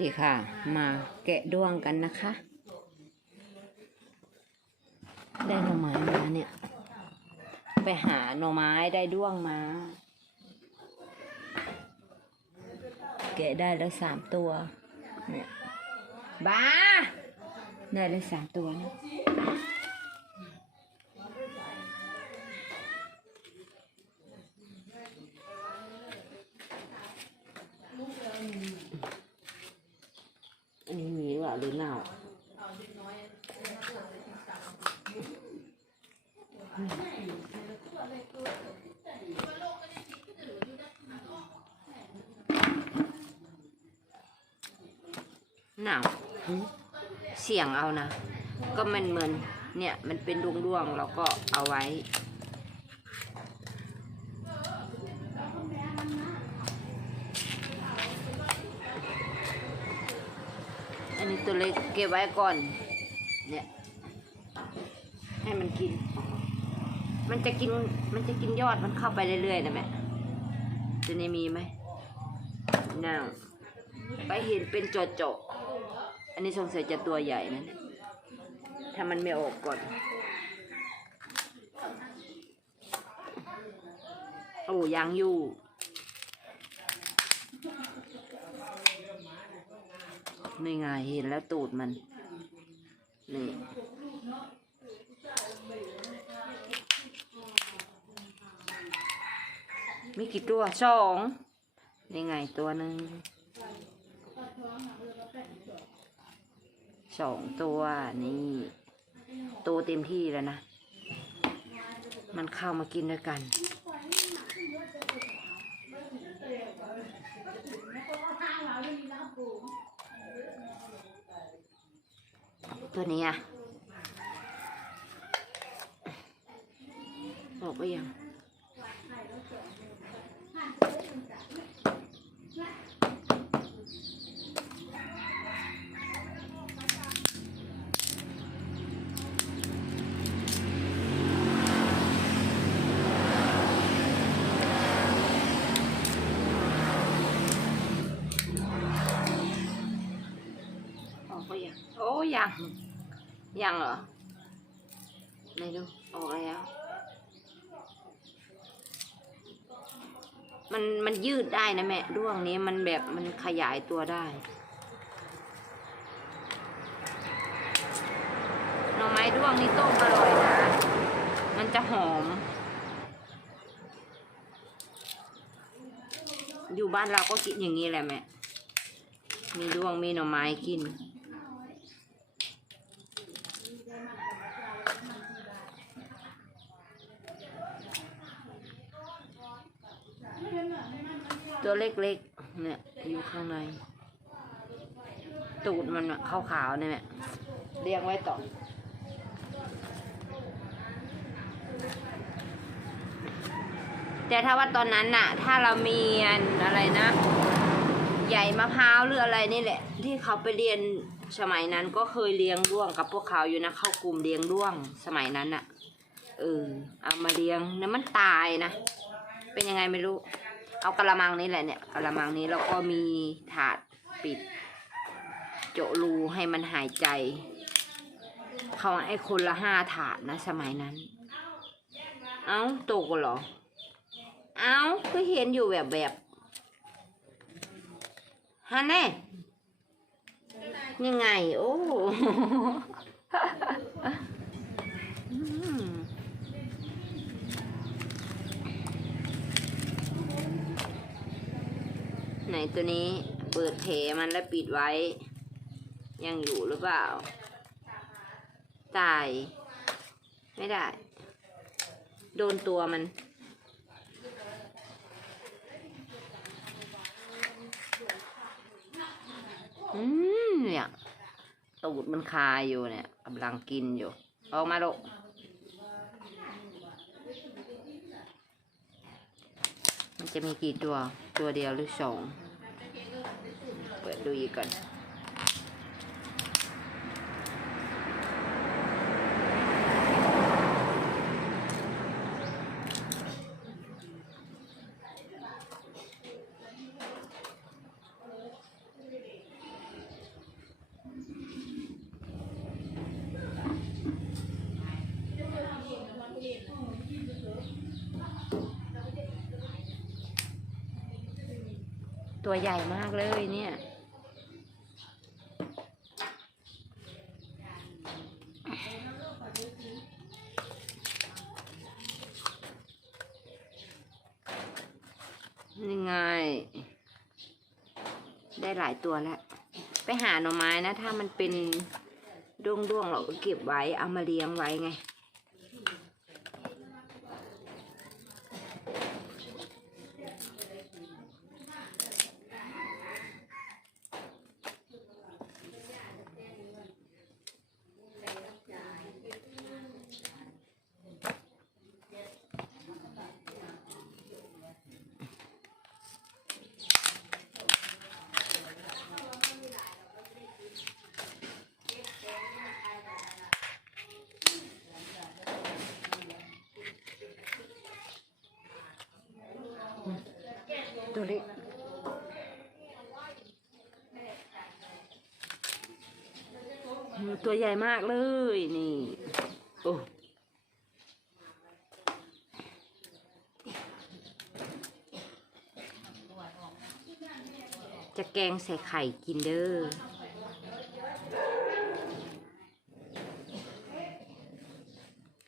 ดีค่ะ มาแกะด้วงกันนะคะ ได้หน่อไม้มาเนี่ย ไปหาหน่อไม้ได้ด้วงมา แกะได้แล้วสามตัว เนี่ยบ้า ได้แล้วสามตัวเนี่ยอันนี้ มีหรือเล่าหรือเน่าวเสียงเอานะ ก็มันเหมือนเนี่ยมันเป็นดวงดวงๆเราก็เอาไว้ นี้ตัวเล็กเก็บไว้ก่อน เนี่ย ให้มันกิน มันจะกิน มันจะกินยอดมันเข้าไปเรื่อยๆนะแม่ตัวนี้มีไหมน่าไปเห็นเป็นโจดๆอันนี้สงสัยจะตัวใหญ่นะเนี่ยถ้ามันไม่ออกก่อน โอ้ยังอยู่ นี่ไงเห็นแล้วตูดมันนี่มีกี่ตัวสองนี่ไงตัวหนึ่งสองตัวนี่โตเต็มที่แล้วนะ มันเข้ามากินด้วยกัน ตัวนี้อะออกไปยังออกไป ยังเหรอไหนดูออกแล้ว มันมันยืดได้นะแม่ด้วงนี้มันแบบมันขยายตัวได้หน่อไม้ด้วงนี่ต้มอร่อยนะ มันจะหอม อยู่บ้านเราก็กินอย่างนี้แหละแม่มีด้วงมีหน่อไม้กิน ตัวเล็กๆ เนี่ย อยู่ข้างใน ตูดมันอะขาวๆเนี่ยแหละเรียงไว้ต่อ แต่ถ้าว่าตอนนั้นน่ะ ถ้าเรามีอันอะไรนะ ใหญ่มะพร้าวหรืออะไรนี่แหละ ที่เขาไปเรียนสมัยนั้นก็เคยเลี้ยงด้วงกับพวกเขาอยู่นะเข้ากลุ่มเลี้ยงด้วงสมัยนั้นน่ะ เออ เอามาเลี้ยงแล้วมันตายนะ เป็นยังไงไม่รู้ เอากระมังนี่แหละเนี่ยกระมังนี้แล้วก็มีถาดปิด โจรูให้มันหายใจ เขาไอ้คนละห้าถาดนะ สมัยนั้น เอ้าตกเหรอ เอ้าก็เห็นอยู่แบบแบบฮะแน่ยังไง โอ้ม ไหนตัวนี้เปิดแผลมันแล้วปิดไว้ ยังอยู่หรือเปล่า ตาย ไม่ได้ โดนตัวมัน อืมเนี่ยตูดมันคาอยู่เนี่ยกำลังกินอยู่ ออกมาลูก มันจะมีกี่ตัว ตัวเดียวหรือสอง เปิดดูอีกก่อน ตัวใหญ่มากเลยเนี่ยนี่ไง ได้หลายตัวแล้ว ไปหาหน่อไม้นะ ถ้ามันเป็นด้วงๆเราก็เก็บไว้ เอามาเลี้ยงไว้ไง ตัวเล็กตัวใหญ่มากเลยนี่ โอ้จะแกงใส่ไข่กินเด้อ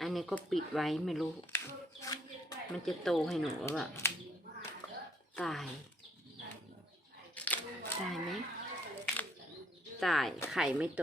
อันนี้ก็ปิดไว้ไม่รู้ มันจะโตให้หนูหรือเปล่า ตายตายไหมตายไข่ไม่โต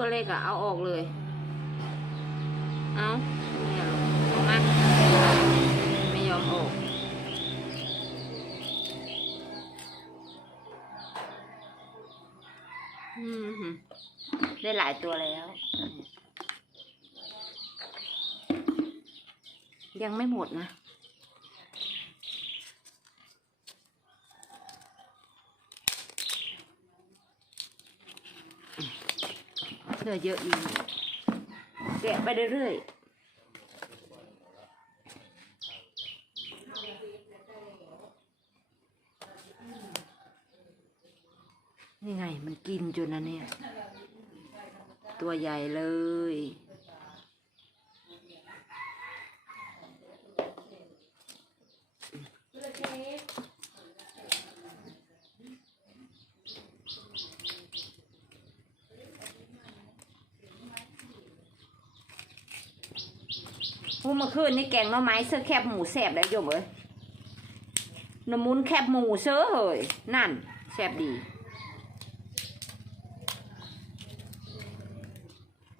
ตัวเล็กอะเอาออกเลย เอาเนี่ยลูกมาไม่ยอมออกได้หลายตัวแล้ว ยังไม่หมดนะ เสื้อเยอะอยู่แกะไปเรื่อยนี่ไงมันกินจนนะเนี่ย ตัวใหญ่เลย เมื่อคืนนี่แกงหน่อไม้เสื้อแคบหมูแสบแล้วโยมเอ้ยน้ำมุนแคบหมูเสื้อเฮ้ยนั่นแสบดี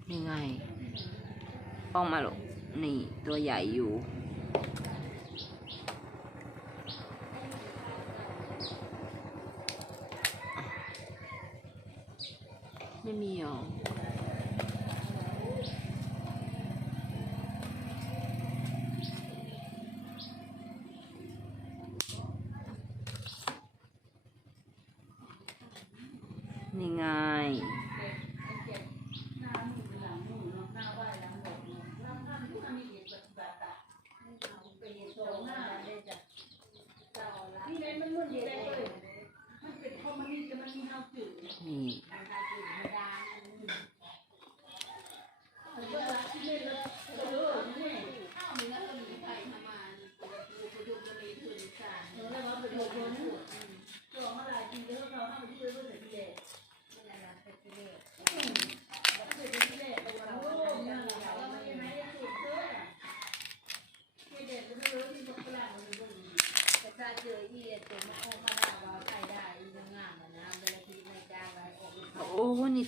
นี่ไงป้องมาหรอกนี่ตัวใหญ่อยู่ไม่มีหรอ นี่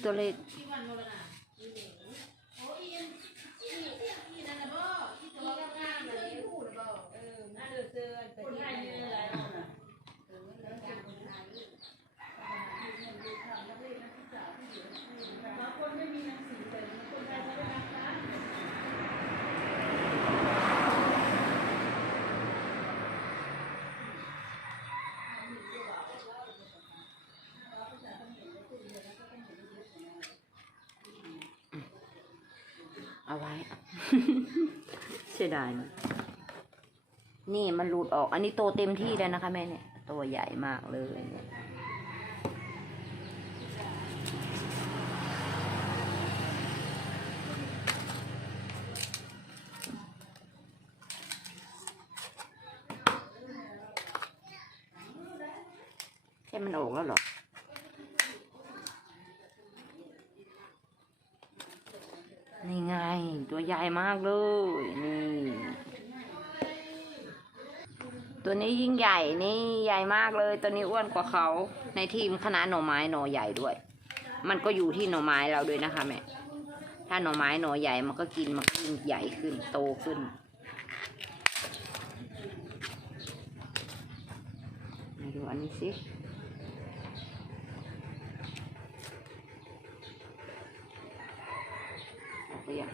ตั เล็กเอาไว้ เสียดายนะนี่มันหลุดออก อันนี้โตเต็มที่แล้วนะคะแม่เนี่ย ตัวใหญ่มากเลยเนี่ยแค่มันออกแล้วเหรอ นี่ไง ตัวใหญ่มากเลย นี่ ตัวนี้ยิ่งใหญ่นี่ใหญ่มากเลย ตัวนี้อ้วนกว่าเขา ในทีมคณะหน่อไม้หน่อใหญ่ด้วย มันก็อยู่ที่หน่อไม้เราด้วยนะคะแม่ ถ้าหน่อไม้หน่อใหญ่มันก็กินมันก็ยิ่งใหญ่ขึ้นโตขึ้นมาดูอันนี้สิ ออกไปยัง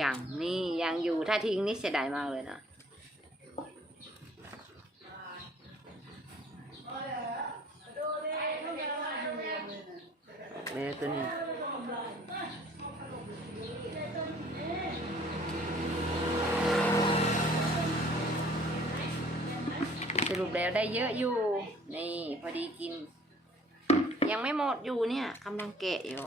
ยังนี่ยังอยู่ถ้าทิ้งนี่เสียดายมากเลยนะเลยตัวนี้ สรุป แล้วได้เยอะอยู่ นี่พอดีกิน ยังไม่หมดอยู่เนี่ยกำลังแกะอยู่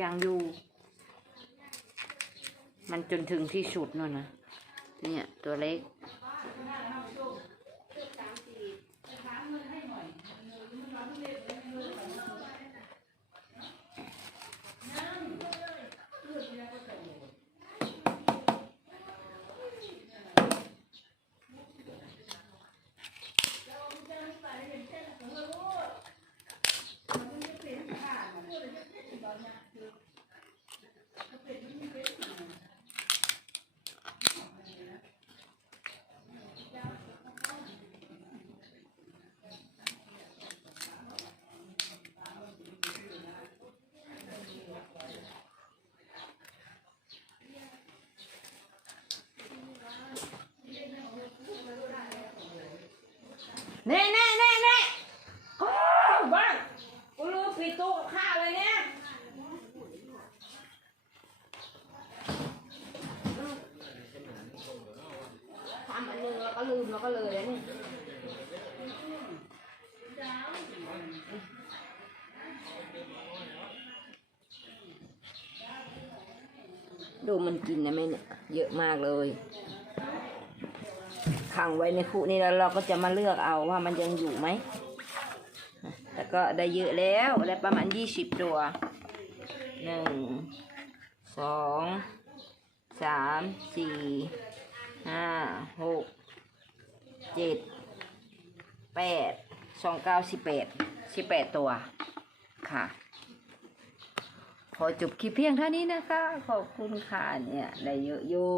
ยังอยู่ มันจนถึงที่สุดนู่นนะเนี่ยตัวเล็ก เน่เน่เน่เน่โอ้บ้านกูลืมปิดตู้กับข้าวเลยเนี่ยทำอันหนึงแล้วก็ลืมแล้วก็เลยเนี่ยดูมันกินนะแม่เนี่ยเยอะมากเลย ขังไว้ในคุนี่แล้วเราก็จะมาเลือกเอาว่ามันยังอยู่ไหมแต่ก็ได้เยอะแล้วได้ประมาณยี่สิบตัวหนึ่งสองสามสี่ห้าหกเจ็ดแปดสองเก้าสิบแปดสิบแปดตัวค่ะ ขอจบคลิปเพียงเท่านี้นะคะ ขอบคุณค่ะเนี่ย ได้เยอะอยู่